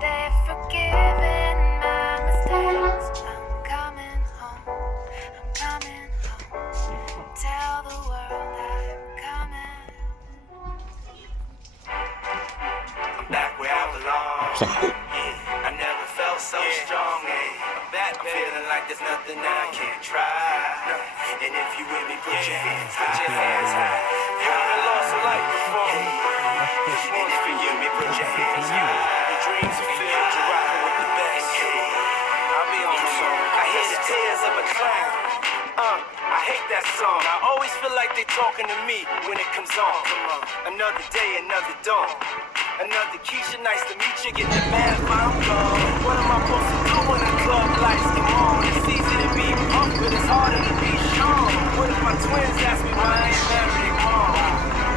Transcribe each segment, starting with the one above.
They've forgiven my mistakes. I'm coming home. I'm coming home. Tell the world I'm coming. I'm back where I belong. Yeah, I never felt so strong. I'm back, I'm feeling like there's nothing that I can't try. And if you with me, put your hands high. You haven't lost a life before. And if you with me, put your hands high. Your dreams are filled, you're rocking with the best. I'll be on the song. I hear the tears of a clown. I hate that song. I always feel like they talking to me when it comes on. Another day, another dawn. Another Keisha, nice to meet you. Get the mad while I'm gone. What am I supposed to do when the club lights come on? It's easy to be up, but it's harder to be strong. What if my twins ask me why I ain't married their mom?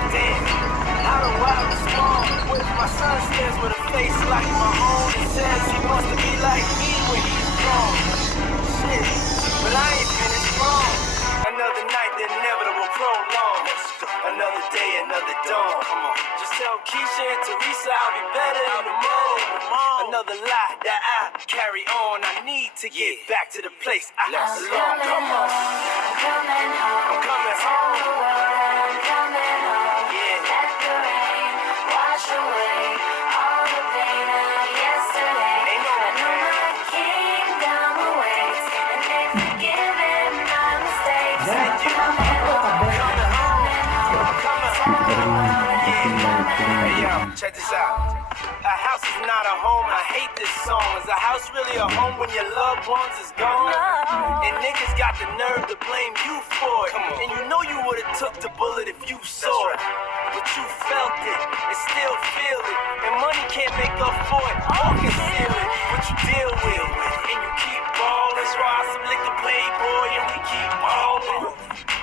Damn, how do I respond? What if my son stares with a face like my own and says he wants to be like me when he's grown? Shit, but I ain't finished wrong. Another night, the inevitable prolong. Another day, another dawn. Just tell Keisha and Teresa I'll be better in the morning. Another lie that I carry on. I need to get back to the place I belong. Come on. I'm coming home. I'm coming Tell home. the world I'm coming home. Yeah. Let the rain wash away all the pain of yesterday. Ain't no I know pain. my kingdom awaits, and they've forgiven my mistakes. I'm coming home. Coming home. Coming home. Tell the world I'm Hey yo, check this out. A house is not a home. I hate this song. Is a house really a home when your loved ones is gone? And niggas got the nerve to blame you for it. And you know you would've took the bullet if you saw it. But you felt it and still feel it. And money can't make up for it or conceal it. But you deal with it and you keep ballin'. Try some liquor playboy and we keep ballin'.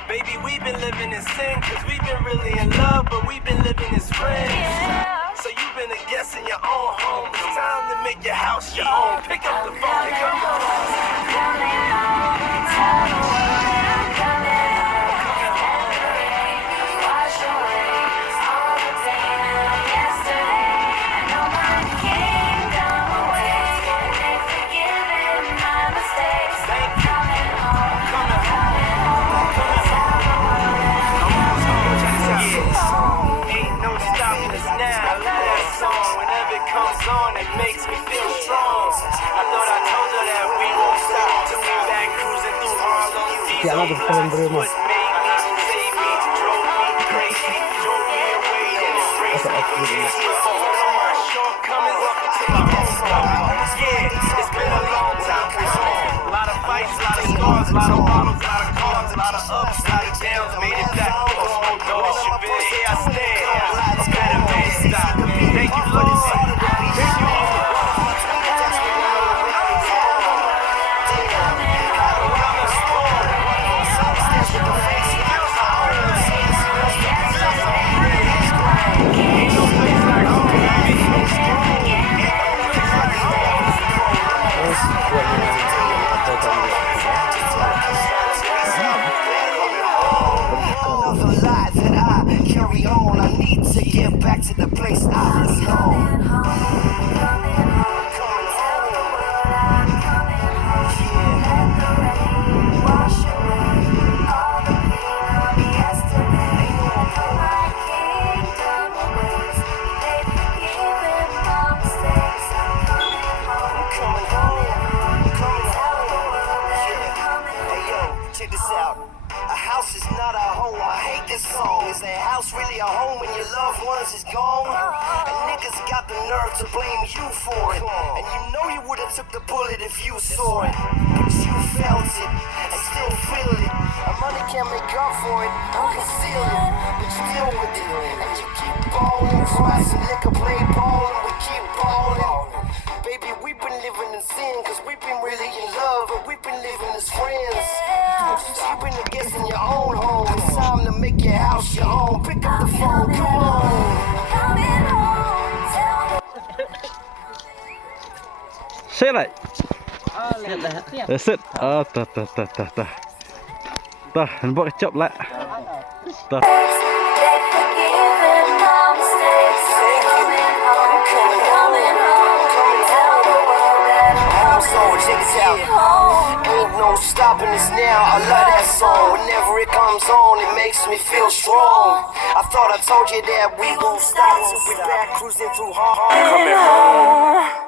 Baby, we've been living in sin, cause we've been really in love, but we've been living as friends. So you've been a guest in your own home. It's time to make your house your own. Pick up the phone, pick up the phone. coming home. Tell the world I'm coming home. Let the rain wash away all the pain of yesterday. I know my kingdom awaits, and they've forgiven my mistakes. I'm coming home. Coming home, coming home. Ain't no stopping us now. That song, whenever it comes on, it makes me feel strong. I thought I told her that we won't stop till we back cruising through Harlem. These old lights is what made me, saved me, drove me crazy, drove me away, and embraced me. Forgive me for all of my shortcomings up until my homecoming. Yeah, it's been a long time coming. A lot of fights, a lot of scars, a lot of bottles, a lot of cars, a lot of ups, a lot of downs. Made it back. Know that you've been here, I stand. I'm better man, stop. Thank you for this. Thank you all. Another lie that I carry on. I need to get back to the place I belong. Coming home. Coming Tell the home. world I'm coming home. Yeah. Let the rain wash away all the pain of yesterday. I know my kingdom awaits, and they've forgiven my mistakes. I'm coming home. Coming home. Coming Tell the home. world that I'm Yeah. coming Hey yo, check this out. A house is not a home. I hate this song. Is a house really a home when your loved ones is gone? And niggas got the nerve to blame you for it. And you know you would've took the bullet if you saw it. But you felt it and still feel it. And money can't make up for it or conceal it. But you deal with it and you keep ballin'. Try some liquor, play ball, and we keep ballin'. Baby, we've been living in sin, cause we've been really in love, but we've been living as friends. You've been a guest in your own home. It's time to make your house your home. Pick up the phone, come on. Coming home. Tell Xe lại. Set. Ta. Ta, hắn vội chậm lại. Ta. they've forgiven my mistakes. I'm coming home. Coming home. no stopping us now. I love that song. Whenever it comes on, it makes me feel strong. I thought I told you that we won't stop till we're back cruising through hard. Coming home.